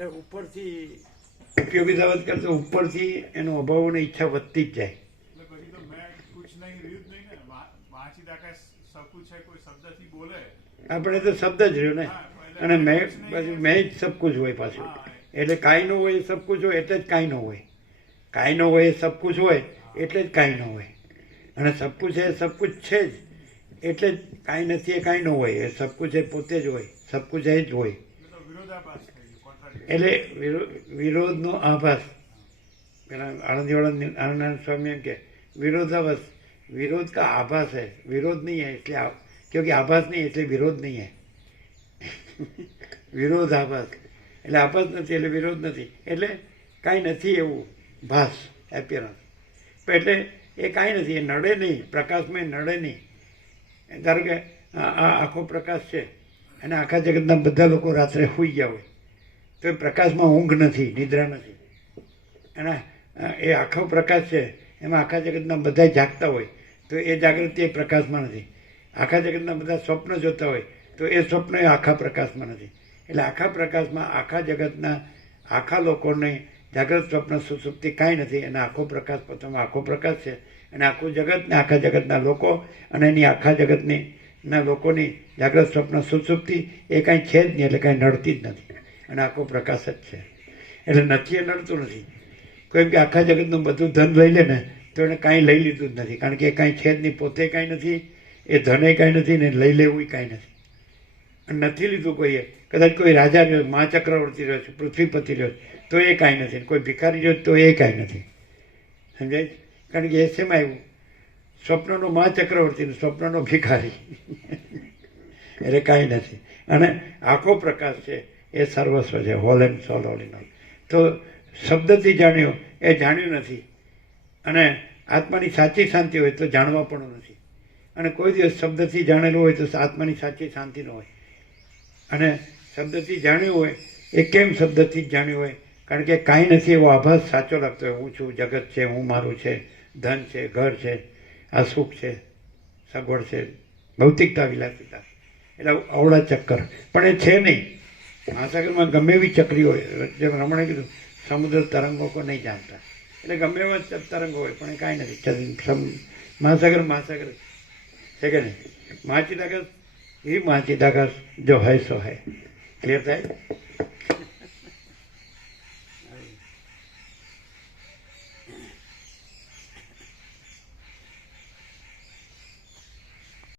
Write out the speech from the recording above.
એટલે ઉપરથી ઉપયોગિતા વધ કરતો ઉપરથી એનો અભાવોની ઈચ્છા વધતી જ જાય. એટલે પછી તો મેં કુછ નહીં રહ્યું જ નહીં ને. વા- વાંચી દાખલા સબ કુછ है કોઈ શબ્દથી બોલે. આપણે તો શબ્દ જ રહ્યો ને. અને મેં પછી મેં જ સબ કુછ હોય પાછું. એટલે કાંઈ ન હોય એ સબ કુછ હોય એટલે જ કાંઈ ન હોય. કાંઈ ન હોય એ સબ કુછ હોય એટલે જ કાંઈ ન હોય. અને સબ કુછ એ સબ કુછ છે જ એટલે જ કાંઈ નથી એ કાંઈ ન હોય. એ સબ કુછ એ પોતે જ હોય સબ કુછ એ જ હોય. એટલે તો વિરોધાભાસ થઈ ગયો contradiction. એટલે વિરો- વિરોધનો આભાસ પેલા આનંદીવાળા આનંદ સ્વામી એમ કે विरोधाभास विरोध का आभास है विरोध नहीं है इसलिए आ- क्योंकि आभास नहीं है इसलिए विरोध नहीं है વિરોધ આભાસ એટલે આભાસ નથી એટલે વિરોધ નથી એટલે કાંઈ નથી એવું ભાસ એપિયરન્સ એટલે એ કાંઈ નથી એ નડે નહીં પ્રકાશમાં એ નડે નહીં ધારો કે આ આ આખો પ્રકાશ છે અને આખા જગતના બધા લોકો રાત્રે સૂઈ ગયા હોય તો એ પ્રકાશમાં ઊંઘ નથી, નિદ્રા નથી. અને એ આખો પ્રકાશ છે, એમાં આખા જગતના બધા જાગતા હોય, તો એ જાગૃતિ એ પ્રકાશમાં નથી. આખા જગતના બધા સ્વપ્ન જોતા હોય, તો એ સ્વપ્ન એ આખા પ્રકાશમાં નથી. એટલે આખા પ્રકાશમાં આખા જગતના, આખા લોકોને જાગૃત સ્વપ્ન સુસુપ્તિ કાંઈ નથી અને આખો પ્રકાશ પોતામાં આખો પ્રકાશ છે. અને આખું જગત ને આખા જગતના લોકો અને એની આખા જગતની, ના લોકોની જાગૃત સ્વપ્ન સુસુપ્તિ એ કાંઈ છે જ નહીં, એટલે કાંઈ નડતી જ નથી. અને આખો પ્રકાશ જ છે. એટલે નથી એ નડતું નથી. કોઈ કે આખા જગતનું બધું ધન લઈ લે ને, તો એને કાંઈ લઈ લીધું જ નથી. કારણ કે કાંઈ છે જ નહીં, પોતે કાંઈ નથી, એ ધને કાંઈ નથી ને લઈ લેવું કાંઈ નથી. અને નથી લીધું કોઈએ કદાચ કોઈ રાજા રહ્યો મા ચક્રવર્તી રહ્યો છે, પૃથ્વીપતિ રહ્યો તો એ કાંઈ નથી. કોઈ ભિખારી રહ્યો તો એ કાંઈ નથી. સમજાય કારણ કે એ શેમાં આવ્યું? સ્વપ્નનો મા ચક્રવર્તી સ્વપ્નનો ભિખારી. એટલે કાંઈ નથી. અને આખો પ્રકાશ છે. એ સર્વસ્વ છે whole and soul all in all તો શબ્દથી જાણ્યો, એ જાણ્યું નથી. અને આત્માની સાચી શાંતિ હોય તો જાણવા પણ નથી. અને કોઈ દિવસ શબ્દથી જાણેલું હોય તો આત્માની સાચી શાંતિ ન હોય. અને શબ્દથી જાણ્યું હોય, એ કેમ શબ્દથી જ જાણ્યું હોય? કારણ કે કાંઈ નથી, એવો આભાસ સાચો લાગતો હોય. હું છું, જગત છે, હું મારું છે, ધન છે, ઘર છે, આ સુખ છે, સગવડ છે, ભૌતિકતા, વિલાસિતા. એટલે અવળા ચક્કર. પણ એ છે નહીં. મહાસાગરમાં ગમે એવી ચક્રી હોય, જેમ રમણે કીધું, સમુદ્ર તરંગો કો નહીં જાણતા. એટલે ગમે એવા તરંગો હોય, પણ કાંઈ નથી. મહાસાગર મહાસાગર, છે કે નહીં? મહાચિદાકાશ એ મહાચિદાકાશ જો હૈ સો હૈ ક્લિયર થાય?